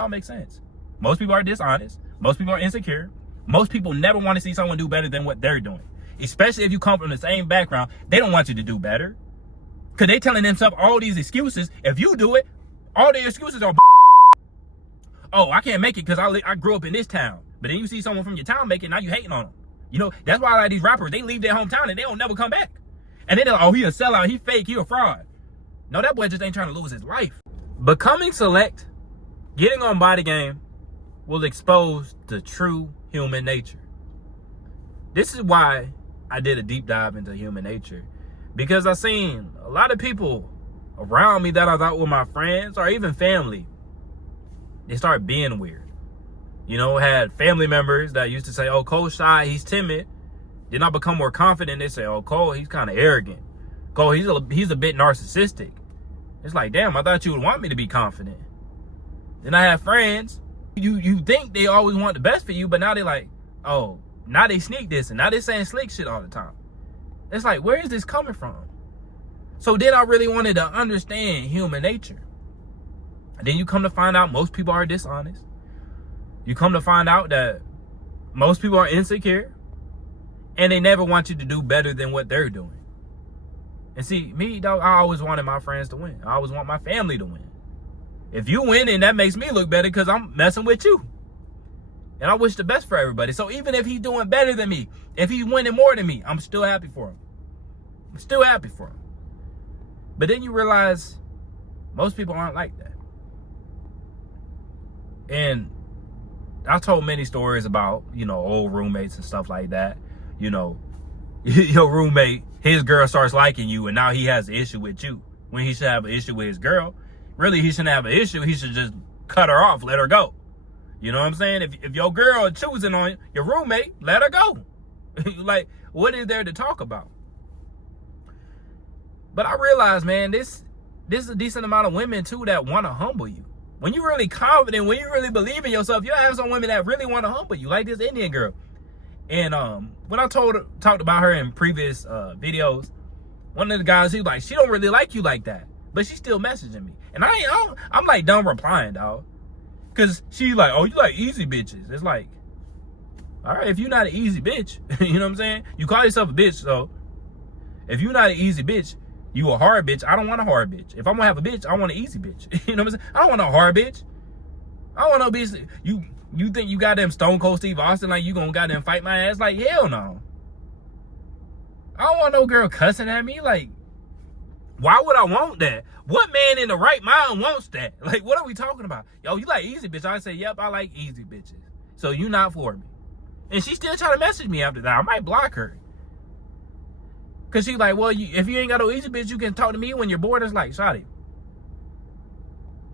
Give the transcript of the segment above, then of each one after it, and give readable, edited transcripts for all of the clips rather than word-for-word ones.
all makes sense. Most people are dishonest. Most people are insecure. Most people never want to see someone do better than what they're doing. Especially if you come from the same background, they don't want you to do better. Because they telling themselves all these excuses. If you do it, all their excuses are oh, I can't make it because I grew up in this town. But then you see someone from your town make it, now you hating on them. You know, that's why a lot of these rappers, they leave their hometown and they don't never come back. And then they're like, oh, he a sellout, he fake, he a fraud. No, that boy just ain't trying to lose his life. Becoming select, getting on Body Game, will expose the true human nature. This is why I did a deep dive into human nature. Because I seen a lot of people around me that I thought were my friends or even family. They started being weird. You know, had family members that used to say, oh, Cole's shy, he's timid. Then I become more confident. They say, oh, Cole, he's kind of arrogant. Cole, he's a bit narcissistic. It's like, damn, I thought you would want me to be confident. Then I have friends. You think they always want the best for you, but now they're like, oh, now they sneak this and now they're saying slick shit all the time. It's like, where is this coming from? So then I really wanted to understand human nature. And then you come to find out most people are dishonest. You come to find out that most people are insecure. And they never want you to do better than what they're doing. And see, me, dog, I always wanted my friends to win. I always want my family to win. If you win, then that makes me look better because I'm messing with you. And I wish the best for everybody. So even if he's doing better than me, if he's winning more than me, I'm still happy for him. I'm still happy for him. But then you realize most people aren't like that. And I told many stories about, you know, old roommates and stuff like that. You know, your roommate, his girl starts liking you and now he has an issue with you when he should have an issue with his girl. Really, he shouldn't have an issue. He should just cut her off, let her go. You know what I'm saying? If your girl is choosing on your roommate, let her go. Like, what is there to talk about? But I realize, man, this is a decent amount of women, too, that want to humble you. When you're really confident, when you really believe in yourself, you have some women that really want to humble you, like this Indian girl. And when I talked about her in previous videos, one of the guys, he was like, she don't really like you like that. But she's still messaging me. And I'm like done replying, dog. Because she's like, oh, you like easy bitches. It's like, all right, if you're not an easy bitch, you know what I'm saying? You call yourself a bitch, so if you're not an easy bitch, you a hard bitch. I don't want a hard bitch. If I'm gonna have a bitch, I want an easy bitch. You know what I'm saying? I don't want a hard bitch. I don't want no bitch. You think you got them Stone Cold Steve Austin like you gonna goddamn fight my ass? Like, hell no. I don't want no girl cussing at me. Like, why would I want that? What man in the right mind wants that? Like, what are we talking about? Yo, you like easy bitch? I say, yep, I like easy bitches. So you not for me. And she still trying to message me after that. I might block her. Because she like, well, if you ain't got no easy bitch, you can talk to me when you're bored. It's like, shawty,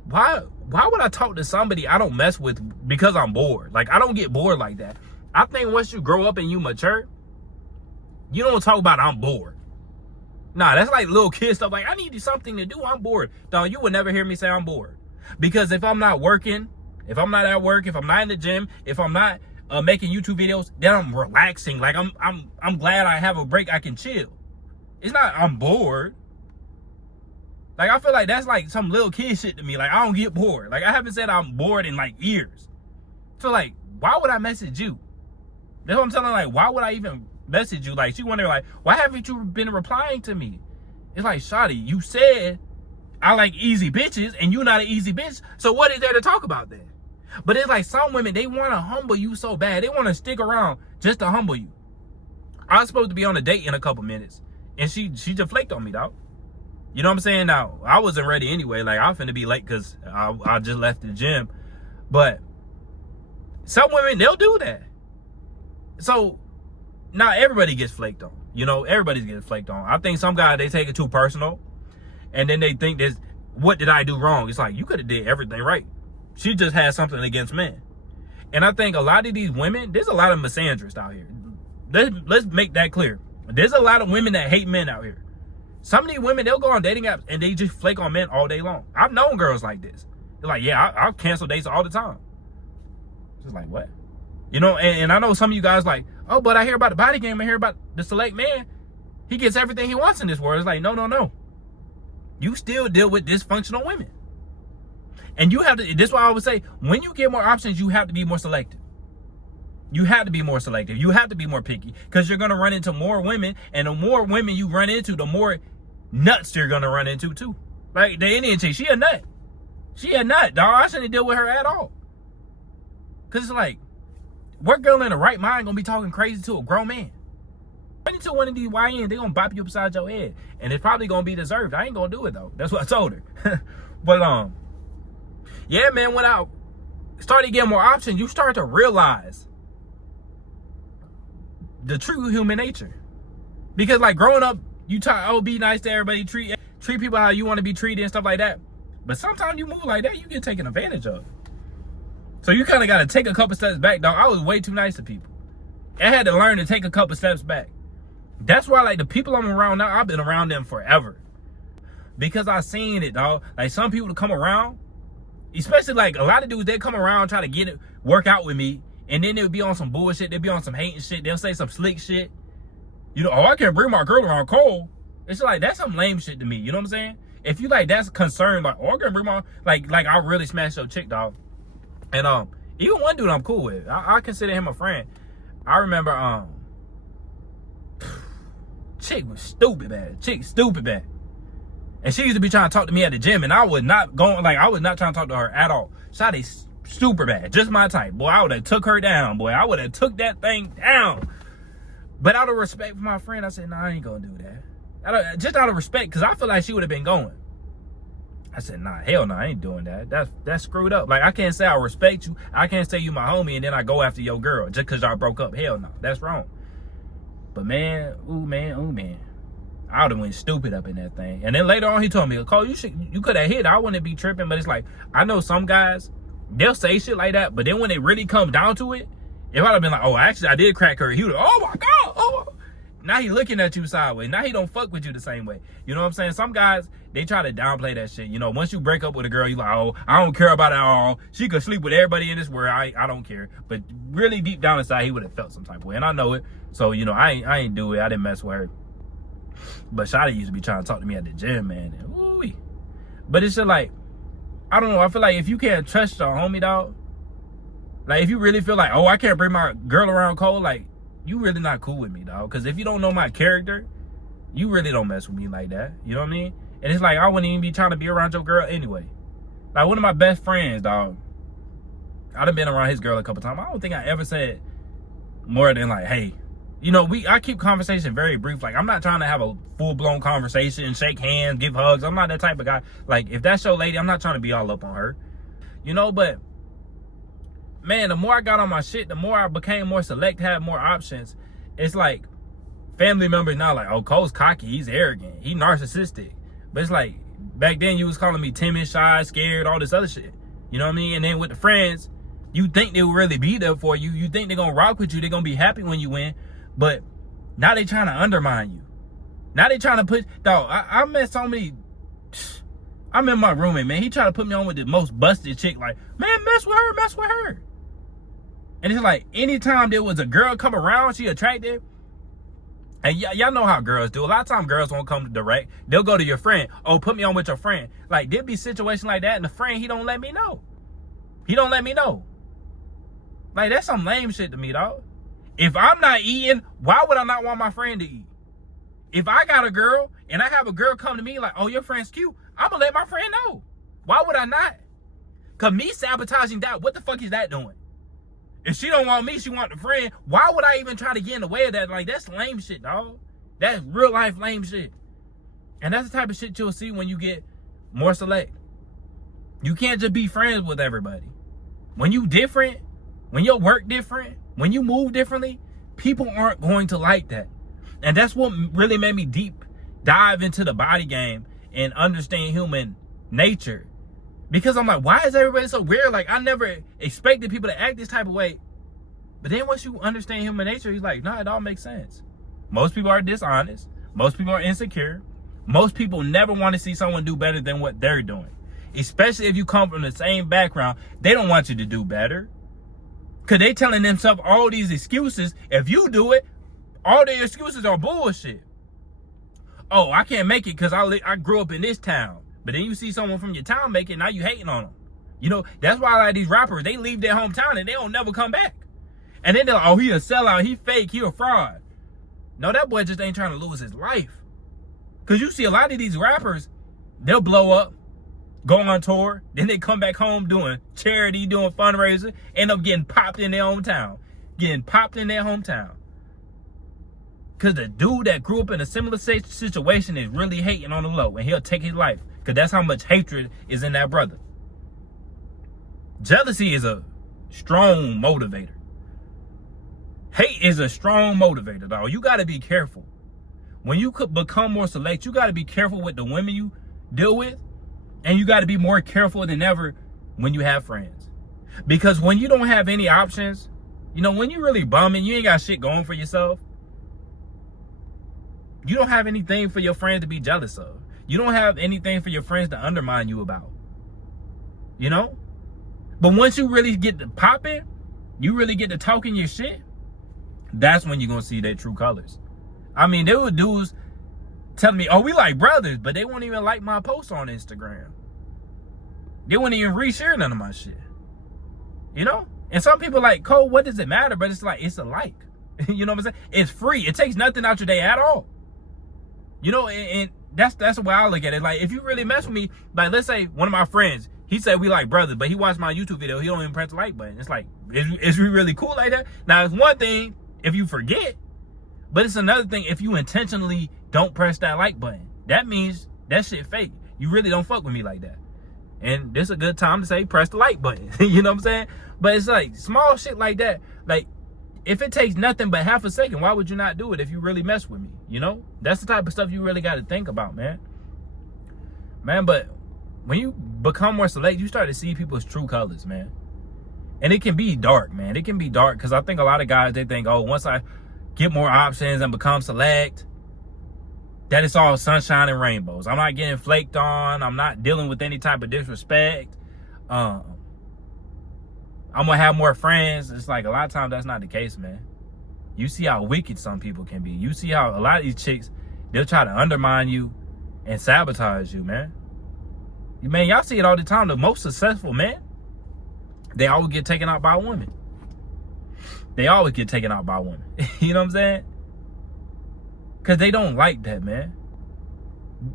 why would I talk to somebody I don't mess with because I'm bored? Like, I don't get bored like that. I think once you grow up and you mature, you don't talk about I'm bored. Nah, that's like little kid stuff. Like, I need something to do. I'm bored. Dog, you would never hear me say I'm bored. Because if I'm not working, if I'm not at work, if I'm not in the gym, if I'm not making YouTube videos, then I'm relaxing. Like, I'm glad I have a break. I can chill. It's not I'm bored. Like, I feel like that's like some little kid shit to me. Like, I don't get bored. Like, I haven't said I'm bored in like years. So, like, why would I message you? That's what I'm telling her. Like, why would I even message you? Like, she wonder, like, why haven't you been replying to me? It's like, shawty, you said I like easy bitches and you're not an easy bitch. So what is there to talk about then? But it's like some women, they want to humble you so bad. They want to stick around just to humble you. I was supposed to be on a date in a couple minutes. And she just flaked on me, dog. You know what I'm saying? Now, I wasn't ready anyway. Like, I was finna be late because I just left the gym. But some women, they'll do that. So, now everybody gets flaked on. You know, everybody's getting flaked on. I think some guys, they take it too personal. And then they think this, what did I do wrong? It's like, you could have did everything right. She just had something against men. And I think a lot of these women, there's a lot of misandrists out here. Let's make that clear. There's a lot of women that hate men out here. Some of these women, they'll go on dating apps and they just flake on men all day long. I've known girls like this. They're like, yeah, I'll cancel dates all the time. Just like, what? You know, and I know some of you guys like, oh, but I hear about the body game. I hear about the select man. He gets everything he wants in this world. It's like, no. You still deal with dysfunctional women. And you have to, this is why I would say, when you get more options, you have to be more selective. You have to be more selective. You have to be more picky, because you're going to run into more women, and the more women you run into, the more nuts you're going to run into too. Like the Indian chick, she a nut. She a nut, dog. I shouldn't deal with her at all. Because it's like, what girl in the right mind going to be talking crazy to a grown man? Run into one of these YNs, they going to bop you upside your head. And it's probably going to be deserved. I ain't going to do it though. That's what I told her. But yeah, man, when I started getting more options, you start to realize the true human nature. Because like growing up, you talk, oh, be nice to everybody, treat people how you want to be treated and stuff like that. But sometimes you move like that, you get taken advantage of. So you kind of got to take a couple steps back, dog. I was way too nice to people. I had to learn to take a couple steps back. That's why, like, the people I'm around now, I've been around them forever. Because I seen it, dog. Like, some people to come around, especially, like, a lot of dudes, they come around, try to get it, work out with me, and then they'll be on some bullshit. They'll be on some hating shit. They'll say some slick shit. You know, oh, I can't bring my girl around cold. It's like, that's some lame shit to me. You know what I'm saying? If you, like, that's concerned, like, oh, I can't bring my, like, I really smashed your chick, dog. And, even one dude I'm cool with, I consider him a friend. I remember, chick was stupid bad. Chick stupid bad. And she used to be trying to talk to me at the gym, and I was not going, like, I was not trying to talk to her at all. Shawty super bad, just my type. Boy, I would have took her down, boy. I would have took that thing down. But out of respect for my friend, I said, nah, I ain't gonna do that. Just out of respect, because I feel like she would have been going. I said, nah, hell no, I ain't doing that. That's screwed up. Like, I can't say I respect you. I can't say you my homie, and then I go after your girl just because y'all broke up. Hell no, that's wrong. But man, ooh man, I would have went stupid up in that thing. And then later on, he told me, Cole, you could have hit. I wouldn't be tripping. But it's like, I know some guys, they'll say shit like that, but then when it really comes down to it, if I'd have been like, oh, actually, I did crack her, he would have, oh my God, oh. Now he looking at you sideways. Now he don't fuck with you the same way. You know what I'm saying? Some guys, they try to downplay that shit. You know, once you break up with a girl, you like, oh, I don't care about it at all. She could sleep with everybody in this world. I don't care. But really deep down inside, he would have felt some type of way. And I know it. So, you know, I ain't do it. I didn't mess with her. But Shawty used to be trying to talk to me at the gym, man. Ooh-wee. But it's just like, I don't know. I feel like if you can't trust your homie, dog, like if you really feel like, oh, I can't bring my girl around cold, like, you really not cool with me, dog. Because if you don't know my character, you really don't mess with me like that. You know what I mean? And it's like, I wouldn't even be trying to be around your girl anyway. Like, one of my best friends, dog, I done been around his girl a couple times. I don't think I ever said more than like, hey, you know, I keep conversation very brief. Like, I'm not trying to have a full-blown conversation, shake hands, give hugs. I'm not that type of guy. Like, if that's your lady, I'm not trying to be all up on her. You know, but man, the more I got on my shit, the more I became more select, had more options. It's like family members now like, oh, Cole's cocky, he's arrogant, he narcissistic. But it's like, back then you was calling me timid, shy, scared, all this other shit. You know what I mean? And then with the friends, you think they will really be there for you. You think they're going to rock with you. They're going to be happy when you win. But now they trying to undermine you. Now they trying to put, dog, I met so many, I'm in my roommate, man. He tried to put me on with the most busted chick. Like, man, mess with her, mess with her. And it's like, anytime there was a girl come around, she attractive. And y'all know how girls do. A lot of times girls won't come direct. They'll go to your friend. Oh, put me on with your friend. Like, there'll be situations like that, and the friend, he don't let me know. He don't let me know. Like, that's some lame shit to me, dog. If I'm not eating, why would I not want my friend to eat? If I got a girl, and I have a girl come to me like, oh, your friend's cute, I'm gonna let my friend know. Why would I not? Because me sabotaging that, what the fuck is that doing? If she don't want me, she want the friend. Why would I even try to get in the way of that? Like, that's lame shit, dog. That's real life lame shit. And that's the type of shit you'll see when you get more select. You can't just be friends with everybody. When you different, when your work different, when you move differently, people aren't going to like that. And that's what really made me deep dive into the body game and understand human nature. Because I'm like, why is everybody so weird? Like, I never expected people to act this type of way. But then once you understand human nature, he's like, nah, it all makes sense. Most people are dishonest. Most people are insecure. Most people never want to see someone do better than what they're doing. Especially if you come from the same background, they don't want you to do better. Because they telling themselves all these excuses. If you do it, all their excuses are bullshit. Oh, I can't make it because I grew up in this town. But then you see someone from your town make it, now you hating on them. You know, that's why a lot of these rappers, they leave their hometown and they don't never come back. And then they're like, oh, he a sellout, he fake, he a fraud. No, that boy just ain't trying to lose his life. Because you see a lot of these rappers, they'll blow up, go on tour, then they come back home doing charity, doing fundraising, end up getting popped in their hometown. Because the dude that grew up in a similar situation is really hating on the low, and he'll take his life. Because that's how much hatred is in that brother. Jealousy is a strong motivator. Hate is a strong motivator, dog. You got to be careful. When you could become more select, you got to be careful with the women you deal with. And you got to be more careful than ever when you have friends. Because when you don't have any options, you know, when you really bumming, you ain't got shit going for yourself. You don't have anything for your friends to be jealous of. You don't have anything for your friends to undermine you about. You know? But once you really get to popping, you really get to talking your shit, that's when you're going to see their true colors. I mean, there were dudes telling me, oh, we like brothers, but they won't even like my posts on Instagram. They won't even reshare none of my shit. You know? And some people like, Cole, what does it matter? But it's like, it's a like. You know what I'm saying? It's free. It takes nothing out your day at all. You know, and that's the way I look at it. Like, if you really mess with me, like, let's say one of my friends, he said we like brothers, but he watched my YouTube video, he don't even press the like button. It's like, is we really cool like that? Now, it's one thing if you forget, but it's another thing if you intentionally don't press that like button. That means that shit fake. You really don't fuck with me like that. And this is a good time to say press the like button. You know what I'm saying? But it's like small shit like that. Like, if it takes nothing but half a second, why would you not do it if you really mess with me? You know? That's the type of stuff you really got to think about, man. Man, but when you become more select, you start to see people's true colors, man. And it can be dark, man. It can be dark because I think a lot of guys, they think, oh, once I get more options and become select, that it's all sunshine and rainbows. I'm not getting flaked on. I'm not dealing with any type of disrespect. I'm going to have more friends. It's like a lot of times that's not the case, man. You see how wicked some people can be. You see how a lot of these chicks, they'll try to undermine you and sabotage you, man. Man, y'all see it all the time. The most successful men, they always get taken out by women. They always get taken out by women. You know what I'm saying? Because they don't like that, man.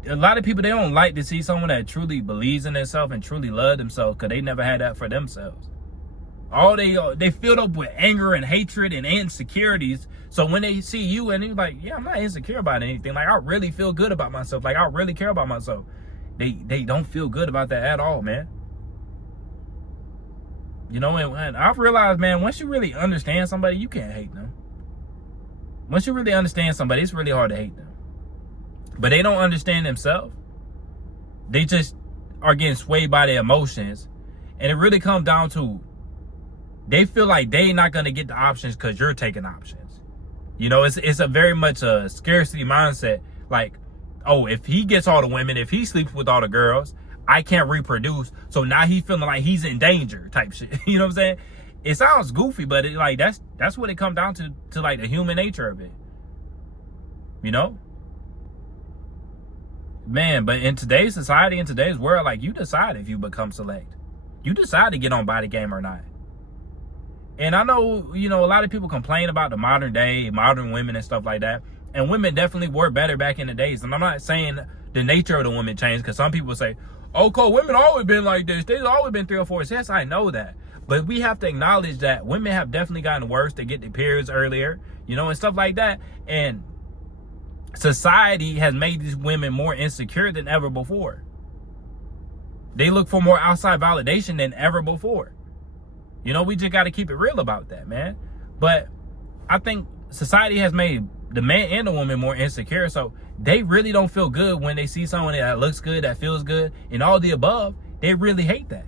A lot of people, they don't like to see someone that truly believes in themselves and truly love themselves because they never had that for themselves. They filled up with anger and hatred and insecurities. So when they see you and they're like, yeah, I'm not insecure about anything. Like, I really feel good about myself. Like, I really care about myself. They don't feel good about that at all, man. You know, and I've realized, man, once you really understand somebody, you can't hate them. Once you really understand somebody, it's really hard to hate them. But they don't understand themselves. They just are getting swayed by their emotions. And it really comes down to, they feel like they're not going to get the options because you're taking options. You know, it's a very much a scarcity mindset. Like, oh, if he gets all the women, if he sleeps with all the girls, I can't reproduce. So now he's feeling like he's in danger type shit. You know what I'm saying? It sounds goofy, but it, like that's what it comes down to like the human nature of it. You know? Man, but in today's society, in today's world, like, you decide if you become select. You decide to get on body game or not. And I know, you know, a lot of people complain about the modern day, modern women and stuff like that. And women definitely were better back in the days. And I'm not saying the nature of the women changed, because some people say, oh, Cole, women always been like this. They've always been 3 or 4. Yes, I know that. But we have to acknowledge that women have definitely gotten worse. They get their periods earlier, you know, and stuff like that. And society has made these women more insecure than ever before. They look for more outside validation than ever before. You know, we just got to keep it real about that, man. But I think society has made the man and the woman more insecure. So they really don't feel good when they see someone that looks good, that feels good, and all the above. They really hate that.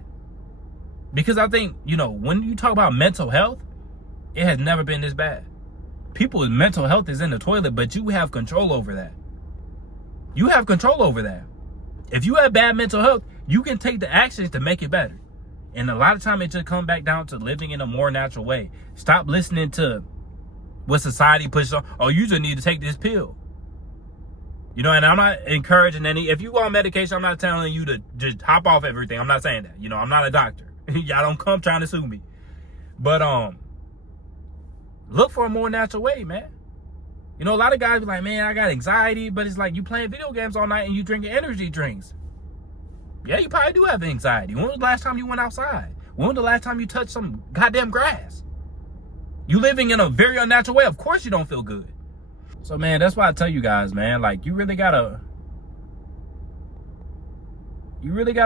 Because I think, you know, when you talk about mental health, it has never been this bad. People's mental health is in the toilet, but you have control over that. You have control over that. If you have bad mental health, you can take the actions to make it better. And a lot of time it just comes back down to living in a more natural way. Stop listening to what society pushes on. Oh, you just need to take this pill. You know, and I'm not encouraging any, if you go on medication, I'm not telling you to just hop off everything. I'm not saying that. You know, I'm not a doctor. Y'all don't come trying to sue me. But look for a more natural way, man. You know, a lot of guys be like, man, I got anxiety, but it's like you playing video games all night and you drinking energy drinks. Yeah, you probably do have anxiety. When was the last time you went outside? When was the last time you touched some goddamn grass? You living in a very unnatural way. Of course you don't feel good. So, man, that's why I tell you guys, man, like, you really gotta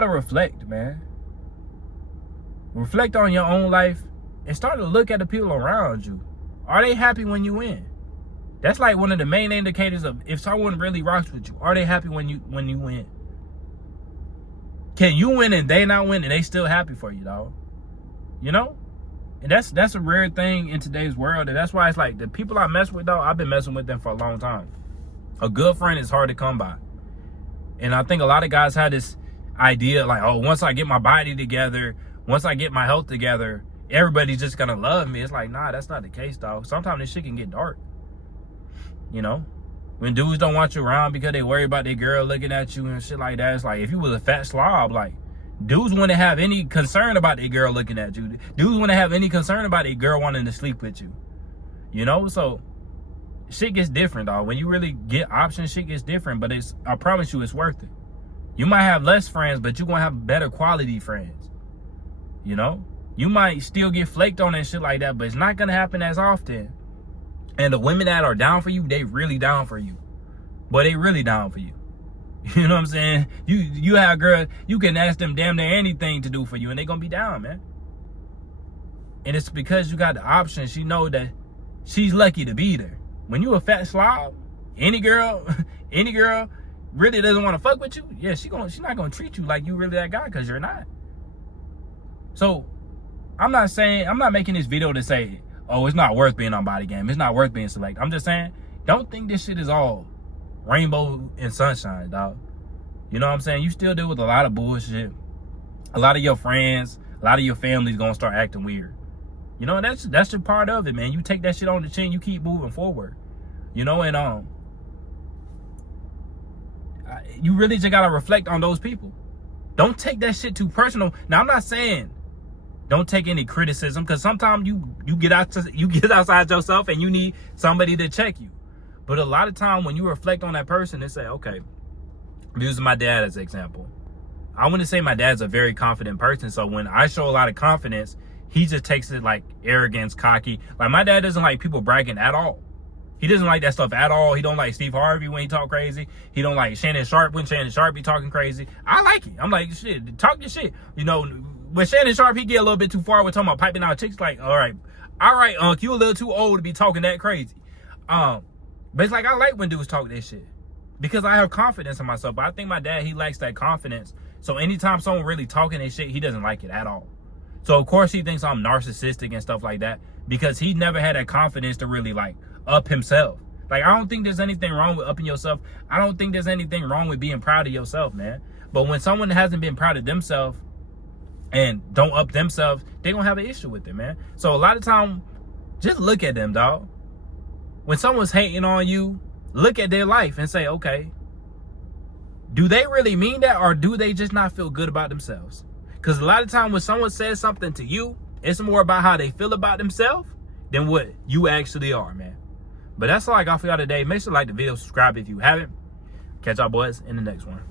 reflect, man. Reflect on your own life and start to look at the people around you. Are they happy when you win? That's like one of the main indicators of if someone really rocks with you. Are they happy when you win? Can you win and they not win and they still happy for you, dog? You know? And that's a rare thing in today's world. And that's why it's like the people I mess with, dog, I've been messing with them for a long time. A good friend is hard to come by. And I think a lot of guys have this idea like, oh, once I get my body together, once I get my health together, everybody's just gonna love me. It's like, nah, that's not the case, dog. Sometimes this shit can get dark. You know? When dudes don't want you around because they worry about their girl looking at you and shit like that, it's like, if you was a fat slob, like, dudes wouldn't have any concern about their girl looking at you. Dudes wouldn't have any concern about their girl wanting to sleep with you. You know? So, shit gets different, dog. When you really get options, shit gets different. But I promise you, it's worth it. You might have less friends, but you're going to have better quality friends. You know? You might still get flaked on and shit like that, but it's not going to happen as often. And the women that are down for you, they really down for you. But they really down for you. You know what I'm saying? You have girls, you can ask them damn near anything to do for you, and they gonna be down, man. And it's because you got the option. She know that she's lucky to be there. When you a fat slob, any girl really doesn't want to fuck with you, yeah, she's not gonna treat you like you really that guy, because you're not. So I'm not making this video to say, oh, it's not worth being on Body Game. It's not worth being select. I'm just saying, don't think this shit is all rainbow and sunshine, dog. You know what I'm saying? You still deal with a lot of bullshit. A lot of your friends, a lot of your family's gonna start acting weird. You know, that's just part of it, man. You take that shit on the chin, you keep moving forward. You know, and you really just gotta reflect on those people. Don't take that shit too personal. Now, I'm not saying don't take any criticism, because sometimes you get outside yourself and you need somebody to check you. But a lot of time when you reflect on that person and say, okay, I'm using my dad as an example. I wouldn't say my dad's a very confident person. So when I show a lot of confidence, he just takes it like arrogance, cocky. Like, my dad doesn't like people bragging at all. He doesn't like that stuff at all. He don't like Steve Harvey when he talk crazy. He don't like Shannon Sharp when Shannon Sharp be talking crazy. I like it. I'm like, shit, talk your shit. You know, with Shannon Sharp, he get a little bit too far with talking about piping out chicks. Like, all right, Unc, you a little too old to be talking that crazy. But it's like, I like when dudes talk this shit because I have confidence in myself. But I think my dad, he lacks that confidence. So anytime someone really talking this shit, he doesn't like it at all. So of course he thinks I'm narcissistic and stuff like that because he never had that confidence to really like up himself. Like, I don't think there's anything wrong with upping yourself. I don't think there's anything wrong with being proud of yourself, man. But when someone hasn't been proud of themselves and don't up themselves, they're gonna have an issue with it, man. So a lot of time, just look at them, dog. When someone's hating on you, look at their life and say, okay, do they really mean that, or do they just not feel good about themselves? Because a lot of time when someone says something to you, it's more about how they feel about themselves than what you actually are, man. But that's all I got for y'all today. Make sure to like the video, subscribe if you haven't. Catch y'all boys in the next one.